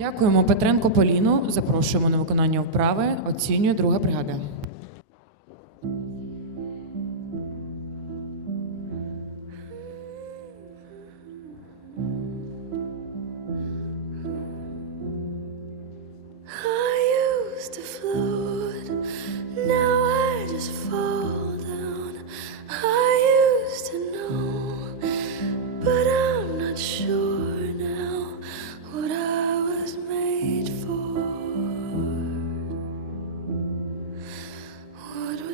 Дякуємо Петренко Поліну. Запрошуємо на виконання вправи. Оцінює друга бригада.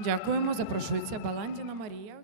Дякуємо, запрошується Баландіна Марія.